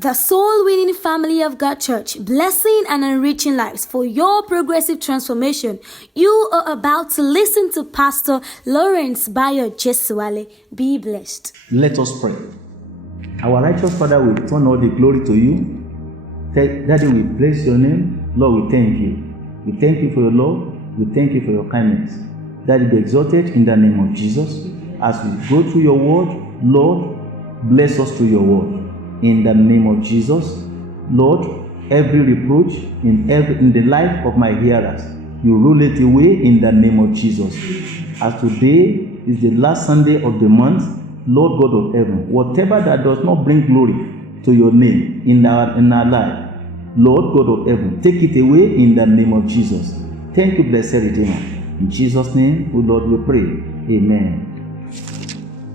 The Soul Winning Family of God Church, blessing and enriching lives for your progressive transformation. You are about to listen to Pastor Lawrence Bayo Jesuale. Be blessed. Let us pray. Our righteous Father, we turn all the glory to you. Daddy, we bless your name. Lord, we thank you. We thank you for your love. We thank you for your kindness. Daddy, be exalted in the name of Jesus. As we go through your word, Lord, bless us through your word. In the name of Jesus, Lord, every reproach in the life of my hearers, you roll it away in the name of Jesus. As today is the last Sunday of the month, Lord God of heaven, whatever that does not bring glory to your name in our life, Lord God of heaven, take it away in the name of Jesus. Thank you, blessed Redeemer. In Jesus' name, O Lord, we pray. Amen.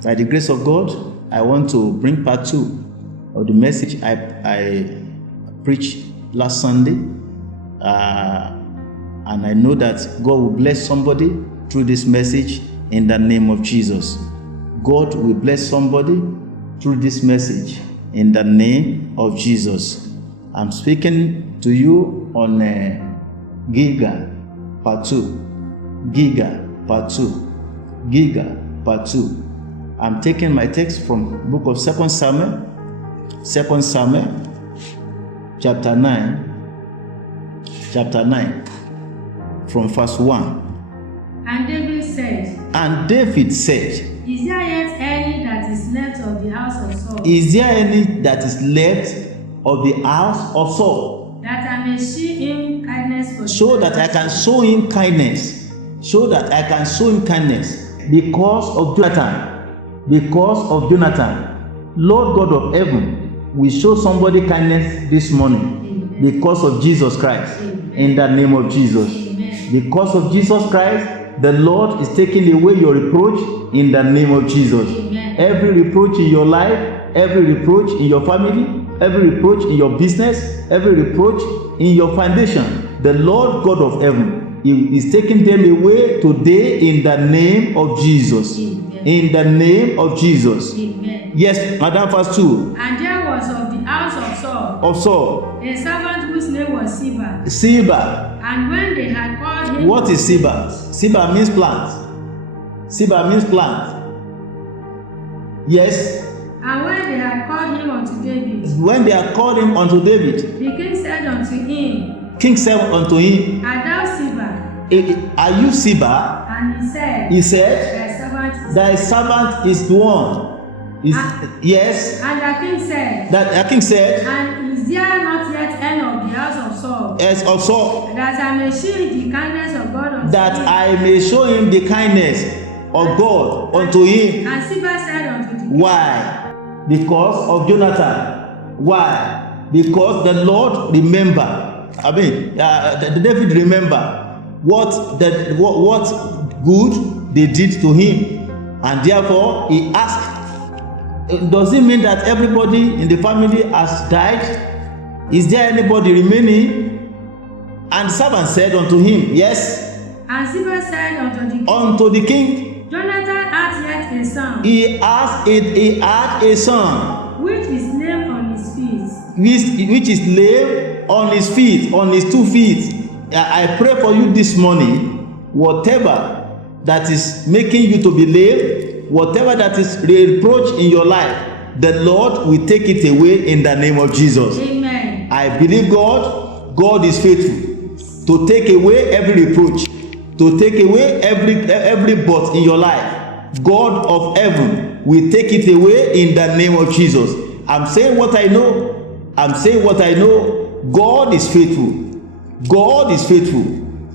By the grace of God, I want to bring part 2 of the message I preached last Sunday, and I know that God will bless somebody through this message in the name of Jesus. God will bless somebody through this message in the name of Jesus. I'm speaking to you on Giga part 2. Giga part 2. Giga part 2. I'm taking my text from book of 2 Samuel. 2 Samuel, chapter 9, from verse 1. And David said, Is there yet any that is left of the house of Saul? Is there any that is left of the house of Saul? That I may show him kindness for so that I can show him kindness. So that I can show him kindness. Because of Jonathan. Because of Jonathan. Lord God of heaven, we show somebody kindness this morning. Amen. Because of Jesus Christ. Amen. In the name of Jesus. Amen. Because of Jesus Christ, the Lord is taking away your reproach in the name of Jesus. Amen. Every reproach in your life, every reproach in your family, every reproach in your business, every reproach in your foundation, the Lord God of heaven is taking them away today in the name of Jesus. Amen. In the name of Jesus. Amen. Yes, Madam, verse 2. And there was of the house of Saul. Of Saul. A servant whose name was Siba. Siba. And when they had called him. What is Siba? Siba means plant. Siba means plant. Yes. And when they had called him unto David. When they had called him unto David. The king said unto him. King said unto him. Art thou Siba? Are you Siba? And he said. Thy servant is the one. Yes. And the king said. That the king said. And is there not yet any of the house of Saul? Yes, of Saul. That I may show him the kindness of God unto that him. I may show him the kindness of God unto him. And Siba said unto the king. Why? Because of Jonathan. Why? Because the Lord remember. David remember what good they did to him, and therefore he asked. Does it mean that everybody in the family has died? Is there anybody remaining? And the servant said unto him, Yes. And Siba said unto the king, Jonathan hath yet a son. He had a son, which is lame on his feet. Which is lame on his feet, on his 2 feet. I pray for you this morning, whatever that is making you to be lame, whatever that is reproach in your life, the Lord will take it away in the name of Jesus. Amen. I believe God is faithful to take away every reproach, to take away every but in your life. God of heaven will take it away in the name of Jesus. I'm saying what I know. God is faithful. God is faithful.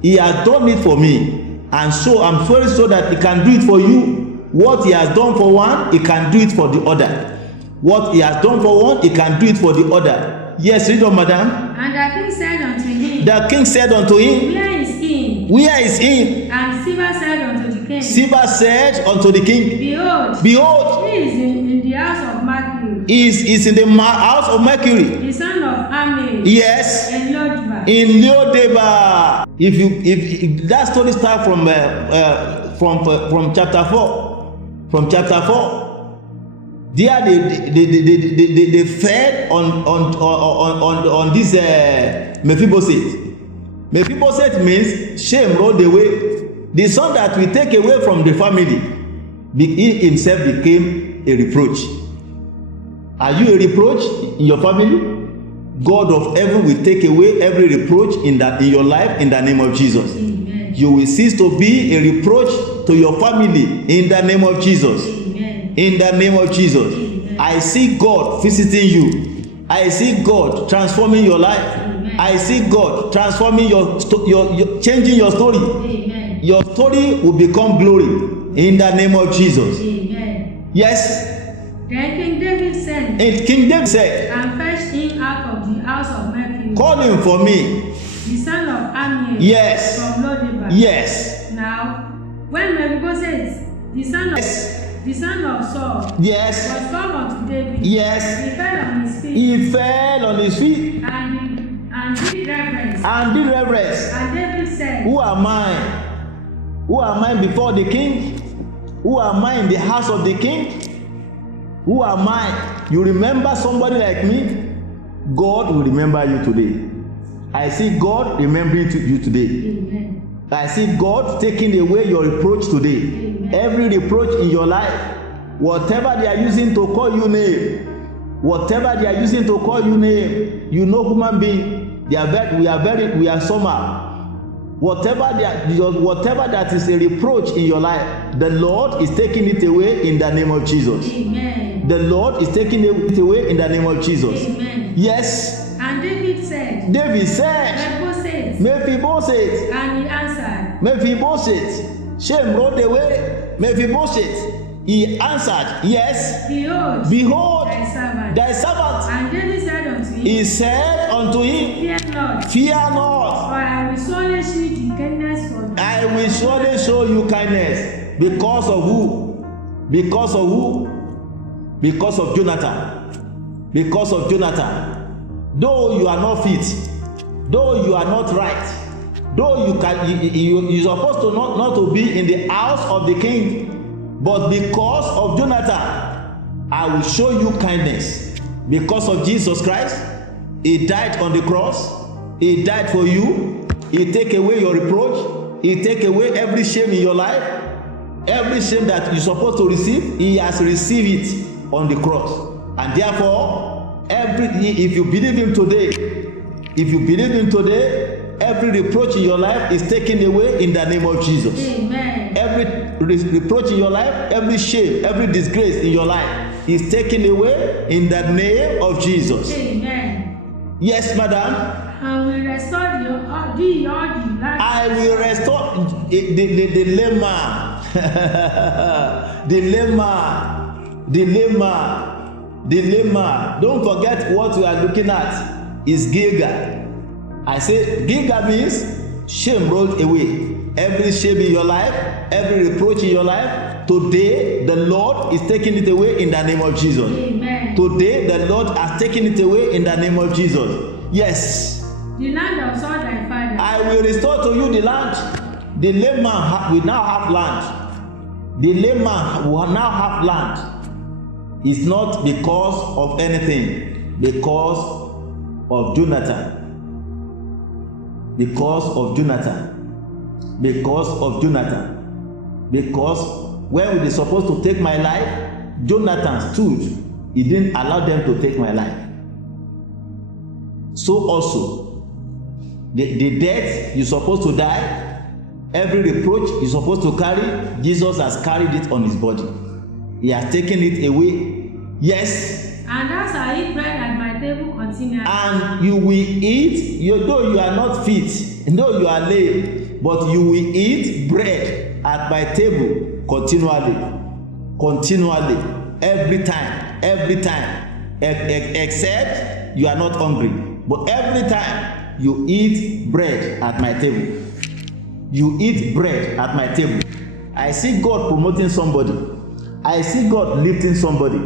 He has done it for me. And so I'm very sure that he can do it for you. What he has done for one, he can do it for the other. What he has done for one, he can do it for the other. Yes, read on, madam. And the king said unto him. The king said unto him. Where is he? Where is he? And Siba said unto the king. Siba said unto the king. Behold. He is in the house of Mercury. He is in the house of Mercury. The son of Ammi. Yes. In Lo-debar. If that story starts from chapter 4. From chapter 4. There they fed on this Mephibosheth. Mephibosheth means shame rolled away. The son that we take away from the family, he himself became a reproach. Are you a reproach in your family? God of heaven will take away every reproach in your life in the name of Jesus. Amen. You will cease to be a reproach to your family in the name of Jesus. Amen. In the name of Jesus. Amen. I see God visiting you. I see God transforming your life. Amen. I see God transforming your changing your story. Amen. Your story will become glory in the name of Jesus. Amen. Yes. Then King David sent And King David said, and fetched him out of the house of Mephibosheth, call him for me. the son of Amiel, Yes. from Lodebar. Yes. Now, when Mephibosheth, the son of Saul, Yes. was come unto David, Yes. he fell on his feet He fell on his feet and did reverence. and did reverence. And David said, Who am I? Who am I before the king? Who am I in the house of the king? Who am I? You remember somebody like me? God will remember you today. I see God remembering you today. Amen. I see God taking away your reproach today. Amen. Every reproach in your life, whatever they are using to call you name, whatever they are using to call you name, you know, human being, we are somehow. Whatever that is a reproach in your life, the Lord is taking it away in the name of Jesus. Amen. The Lord is taking it away in the name of Jesus. Amen. Yes. And David said, David said, Mephibosheth. And he answered, Mephibosheth. Shame rolled away. Mephibosheth. He answered, yes. Behold, thy servant. And David said unto him, He said unto him, Fear not, fear not. for I will surely show you kindness for thee. I will surely show you kindness. Because of who? Because of who? Because of Jonathan. Because of Jonathan. Though you are not fit, though you are not right, though you're supposed to not to be in the house of the king, but because of Jonathan, I will show you kindness. Because of Jesus Christ, He died on the cross. He died for you. He take away your reproach. He take away every shame in your life. Every shame that you're supposed to receive, He has received it on the cross. And therefore, if you believe Him today, every reproach in your life is taken away in the name of Jesus. Amen. Every reproach in your life, every shame, every disgrace in your life is taken away in the name of Jesus. Amen. Yes, madam. I will restore thee all the land. I will restore the lemma. The lemma. Don't forget what we are looking at is Gilgal. I say Gilgal means shame rolled away. Every shame in your life, every reproach in your life, today the Lord is taking it away in the name of Jesus. Amen. Today the Lord has taken it away in the name of Jesus. Yes. The land of Saul thy father. I will restore to you the land. The lame man will now have land. The lame man will now have land. It's not because of anything, because of Jonathan. Because of Jonathan. Because of Jonathan. Because when they supposed to take my life, Jonathan stood. He didn't allow them to take my life. So also, the death you're supposed to die, every reproach you're supposed to carry, Jesus has carried it on His body. He has taken it away. Yes. And thou shalt eat bread at my table continually. And you will eat, though you are not fit, though you are lame, but you will eat bread at my table continually. Every time. Except you are not hungry. But every time you eat bread at my table. You eat bread at my table. I see God promoting somebody. I see God lifting somebody.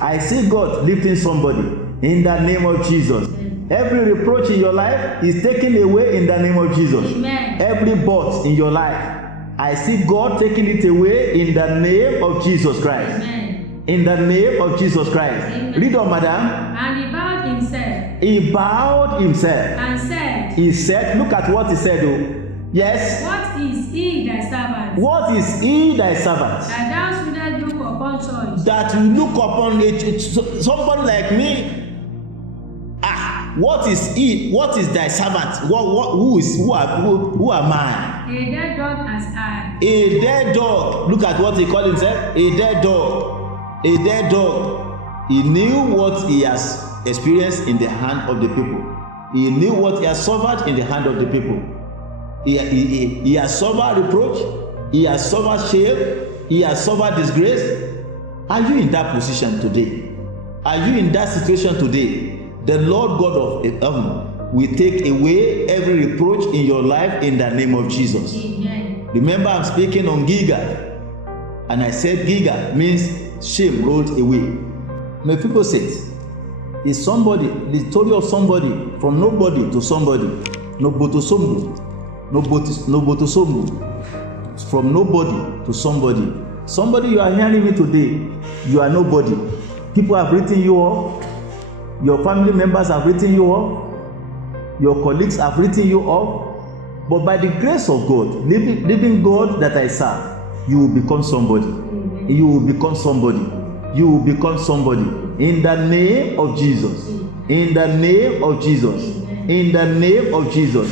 I see God lifting somebody in the name of Jesus. Every reproach in your life is taken away in the name of Jesus. Amen. Every burden in your life, I see God taking it away in the name of Jesus Christ. Amen. In the name of Jesus Christ. Amen. Read on, madam. And he bowed himself. He bowed himself. And said. He said, look at what he said, oh. Yes. What is he thy servant? What is he thy servant? That thou shouldest look upon such. That you look upon somebody like me. What is he? What is thy servant? Who am I? A dead dog as I. A dead dog. Look at what he called himself. A dead dog. A dead dog. He knew what he has experienced in the hand of the people. He knew what he has suffered in the hand of the people. He has suffered reproach. He has suffered shame. He has suffered disgrace. Are you in that position today? Are you in that situation today? The Lord God of heaven will take away every reproach in your life in the name of Jesus. Amen. Remember, I'm speaking on Giga, and I said Giga means shame rolled away. May people say it's somebody, the story of somebody from nobody to somebody, from nobody to somebody. Somebody, you are hearing me today, you are nobody. People have written you off. Your family members have written you off. Your colleagues have written you off. But by the grace of God, living God that I serve, you will become somebody. Amen. You will become somebody. You will become somebody. In the name of Jesus. In the name of Jesus. In the name of Jesus.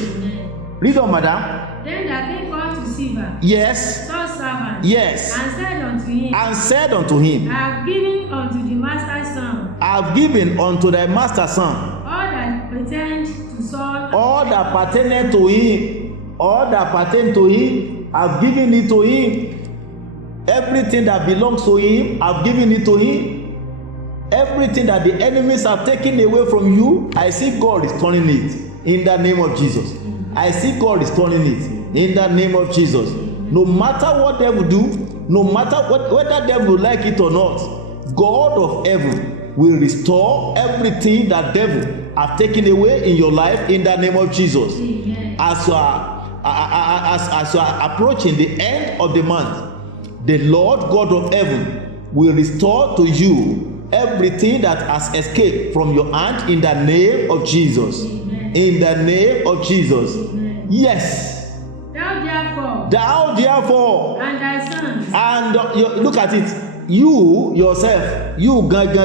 Read on, madam. Then the king called to Siba. Yes. Saul's servant. Yes. And said unto him. And said unto him, I have given unto the master's son. I have given unto thy master's son All that pertained to Saul. all that pertained to him, all that pertained to him, I've given it to him. Everything that belongs to him, I've given it to him. Everything that the enemies have taken away from you, I see God returning it in the name of Jesus. I see God returning it in the name of Jesus. No matter what devil do, no matter whether devil like it or not, God of heaven will restore everything that devil have taken away in your life in the name of Jesus. Amen. As you are approaching the end of the month, the Lord God of heaven will restore to you everything that has escaped from your hand in the name of Jesus. Amen. In the name of Jesus. Amen. Yes. Thou therefore And thy sons. and Look at it. You yourself, yourself,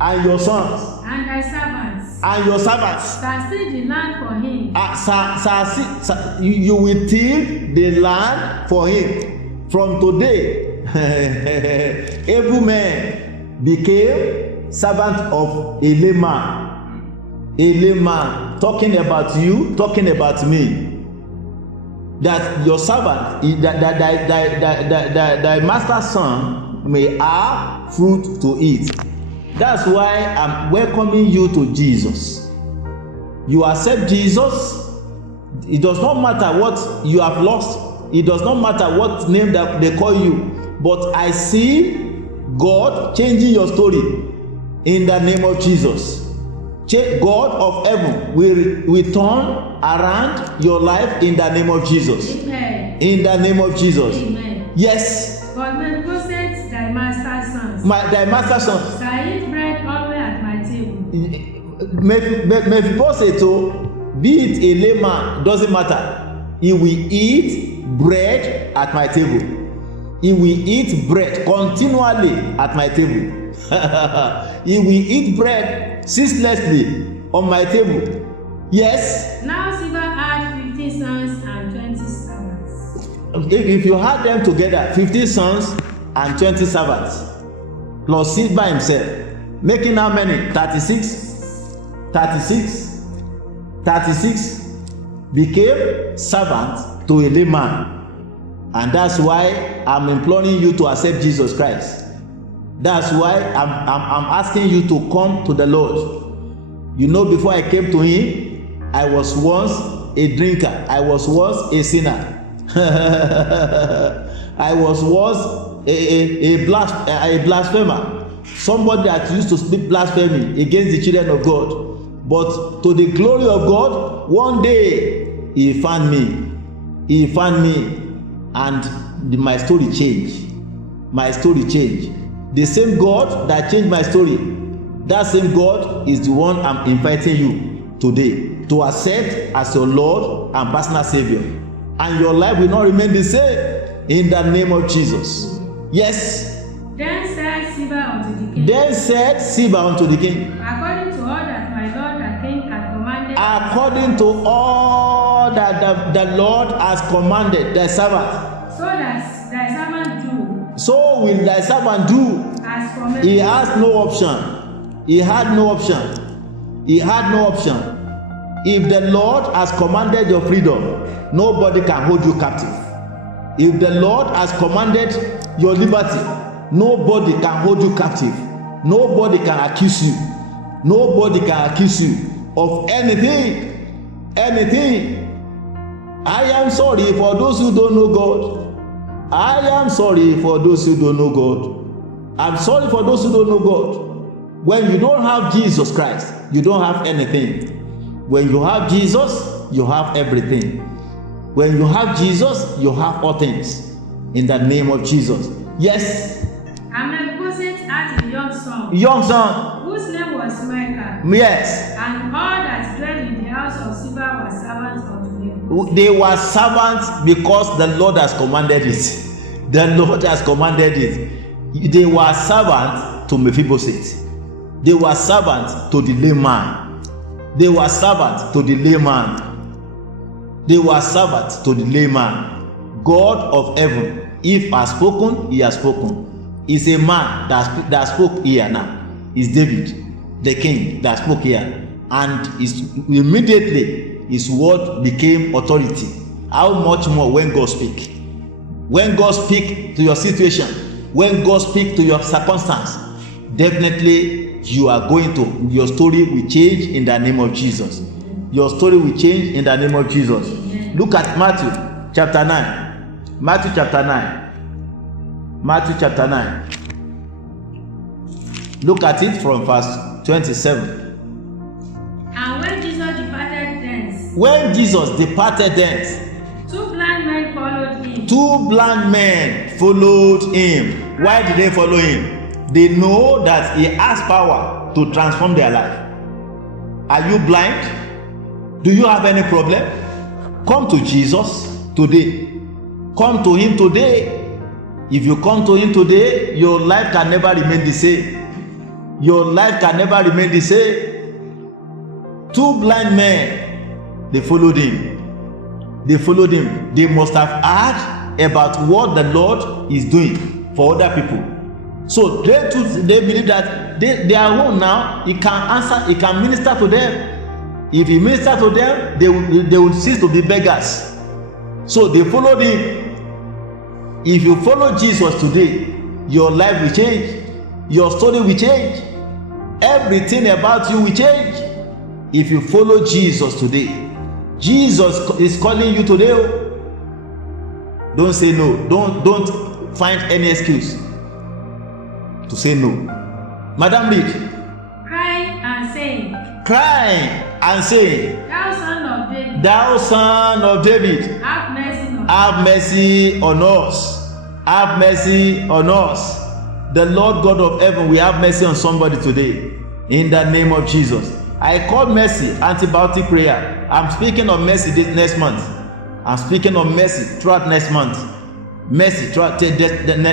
and your sons, and thy servants and your servants shall see the land for him. you will till the land for him. From today, every man became servant of a layman. A layman, talking about you, talking about me. That your servant, thy master's son may have fruit to eat. That's why I'm welcoming you to Jesus. You accept Jesus. It does not matter what you have lost. It does not matter what name that they call you. But I see God changing your story in the name of Jesus. God of heaven will turn around your life in the name of Jesus. Amen. In the name of Jesus. Amen. Yes. But Mephibosheth, thy master's sons, Thy master's son. shall eat bread always at my table. Mephibosheth, be it a layman, doesn't matter. He will eat bread at my table. He will eat bread continually at my table. He will eat bread ceaselessly on my table. Yes. Now Siba had 15 sons and 20 servants. If you had them together, 15 sons and 20 servants, plus Siba himself, making how many? 36 became servant to a layman. And that's why I'm imploring you to accept Jesus Christ. That's why I'm asking you to come to the Lord. You know, before I came to him, I was once a drinker. I was once a sinner. I was once a blasphemer. Somebody that used to speak blasphemy against the children of God. But to the glory of God, one day he found me. He found me, and my story changed. my story change. The same God that changed my story, that same God is the one I'm inviting you today to accept as your Lord and personal Savior. And your life will not remain the same in the name of Jesus. Yes. Then said Ziba unto the king. Then said Ziba unto the king. According to all that my lord the king had commanded. According to all that the Lord has commanded thy servant. So that thy servant do. So will thy servant do. As for me. He has no option. He had no option. He had no option. If the Lord has commanded your freedom, nobody can hold you captive. If the Lord has commanded your liberty, nobody can hold you captive. Nobody can accuse you. Nobody can accuse you of anything. Anything. I am sorry for those who don't know God. I am sorry for those who don't know God. I'm sorry for those who don't know God. When you don't have Jesus Christ, you don't have anything. When you have Jesus, you have everything. When you have Jesus, you have all things. In the name of Jesus. Yes. And Mephibosheth had a young son. Young son. Whose name was Micah. Yes. And all that dwelt in the house of Ziba were servants unto him. They were servants because the Lord has commanded it. The Lord has commanded it. They were servants to Mephibosheth. They were servants to the layman. They were servants to the layman. They were servants to the layman. God of heaven, if has spoken, he has spoken. Is a man that spoke here now. Is David, the king that spoke here. And immediately his word became authority. How much more when God speak? When God speak to your situation, when God speak to your circumstance, definitely your story will change in the name of Jesus. Your story will change in the name of Jesus. Look at Matthew chapter 9. Matthew chapter 9. Matthew chapter 9. Look at it from verse 27. And when Jesus departed thence. When Jesus departed thence. Two blind men followed him. Two blind men followed him. Why did they follow him? They know that he has power to transform their life. Are you blind? Do you have any problem? Come to Jesus today. Come to him today. If you come to him today, your life can never remain the same. Your life can never remain the same. Two blind men, they followed him. They followed him. They must have heard about what the Lord is doing for other people. So they believe that their own now, he can answer, he can minister to them. If he minister to them, they will cease to be beggars. So they followed him. If you follow Jesus today, your life will change. Your story will change. Everything about you will change. If you follow Jesus today, Jesus is calling you today. Don't say no. Don't find any excuse to say no. Madam, read. Crying and saying. Thou son of David. Thou son of David. Have mercy on us. Have mercy on us. Have mercy on us. The Lord God of heaven will have mercy on somebody today. In the name of Jesus. I call mercy antibiotic prayer. I'm speaking of mercy this next month. I'm speaking of mercy throughout next month. Mercy throughout the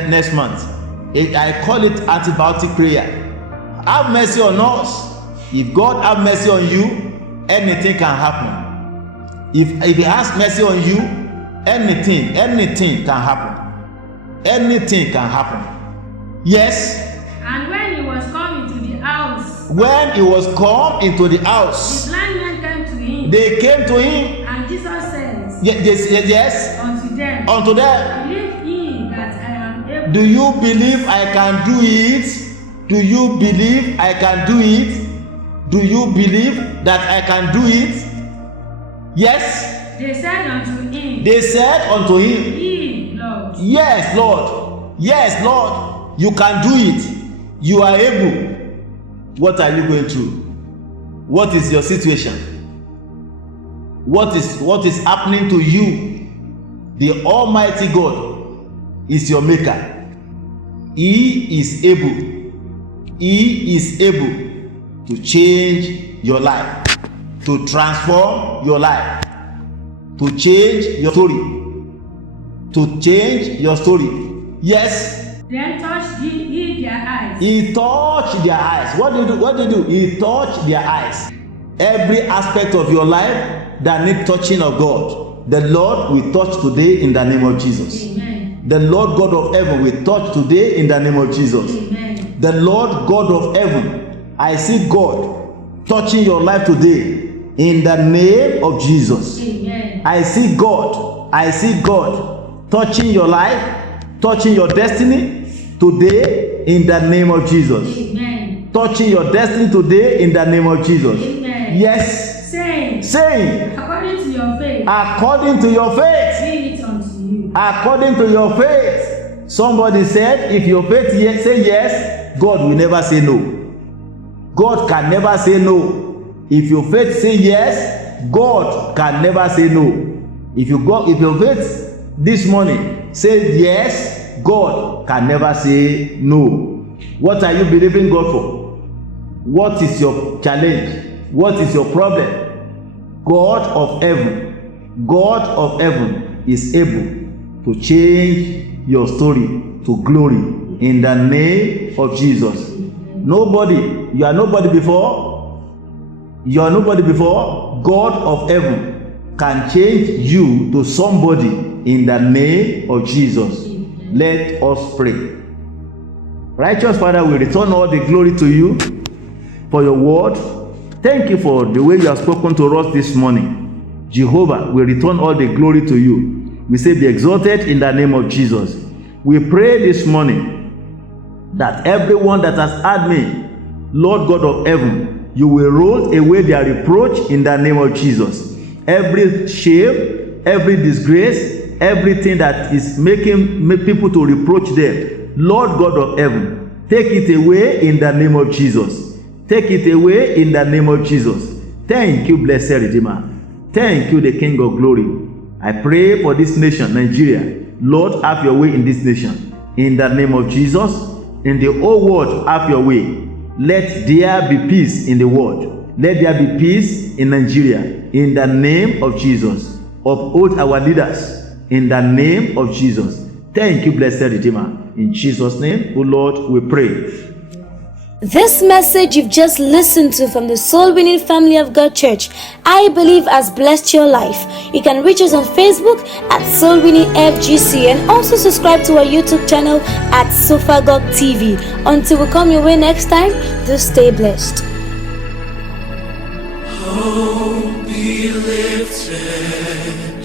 next month. I call it antibiotic prayer. Have mercy on us. If God have mercy on you, anything can happen. If he has mercy on you, anything can happen. Anything can happen. Yes. And when he was come into the house. When he was come into the house. The blind men came to him. They came to him. And Jesus says. Yes. Unto them. Believe ye that I am able. Do you believe I can do it? Do you believe I can do it? Do you believe that I can do it? Yes. They said unto him. Ye, Lord. Yes, Lord. Yes, Lord. You can do it. You are able. What are you going through? What is your situation? What is happening to you? The Almighty God is your maker. He is able. He is able to change your life, to transform your life, to change your story, to change your story. Yes. Then touched he their eyes. He touched their eyes. What do you do? What do you do? He touched their eyes. Every aspect of your life that need touching of God, the Lord will touch today in the name of Jesus. Amen. The Lord God of heaven will touch today in the name of Jesus. Amen. The Lord God of heaven, I see God touching your life today in the name of Jesus. Amen. I see God touching your life, touching your destiny today in the name of Jesus. Amen. Touching your destiny today in the name of Jesus. Amen. Yes. Saying, according to your faith, according to your faith, be it unto you. according to your faith. Somebody said, if your faith say yes, God will never say no. God can never say no. If your faith say yes, God can never say no. If your faith this morning say yes, God can never say no. What are you believing God for? What is your challenge? What is your problem? God of heaven is able to change your story to glory in the name of Jesus. Nobody, you are nobody before. You are nobody before. God of heaven can change you to somebody in the name of Jesus. Let us pray. Righteous Father, we return all the glory to you for your word. Thank you for the way you have spoken to us this morning. Jehovah, we return all the glory to you. We say, be exalted in the name of Jesus. We pray this morning that everyone that has heard me, Lord God of heaven, you will roll away their reproach in the name of Jesus. Every shame, every disgrace, everything that is making people to reproach them, Lord God of heaven, take it away in the name of Jesus. Take it away in the name of Jesus. Thank you, blessed Redeemer. Thank you, the King of glory. I pray for this nation, Nigeria. Lord, have your way in this nation. In the name of Jesus, in the whole world, have your way. Let there be peace in the world. Let there be peace in Nigeria. In the name of Jesus. Uphold our leaders. In the name of Jesus. Thank you, blessed Redeemer. In Jesus' name, O Lord, we pray. This message you've just listened to from the Soul Winning Family of God Church, I believe has blessed your life. You can reach us on Facebook at Soul Winning FGC and also subscribe to our YouTube channel at Sofagog TV. Until we come your way next time, do stay blessed. Oh, be lifted.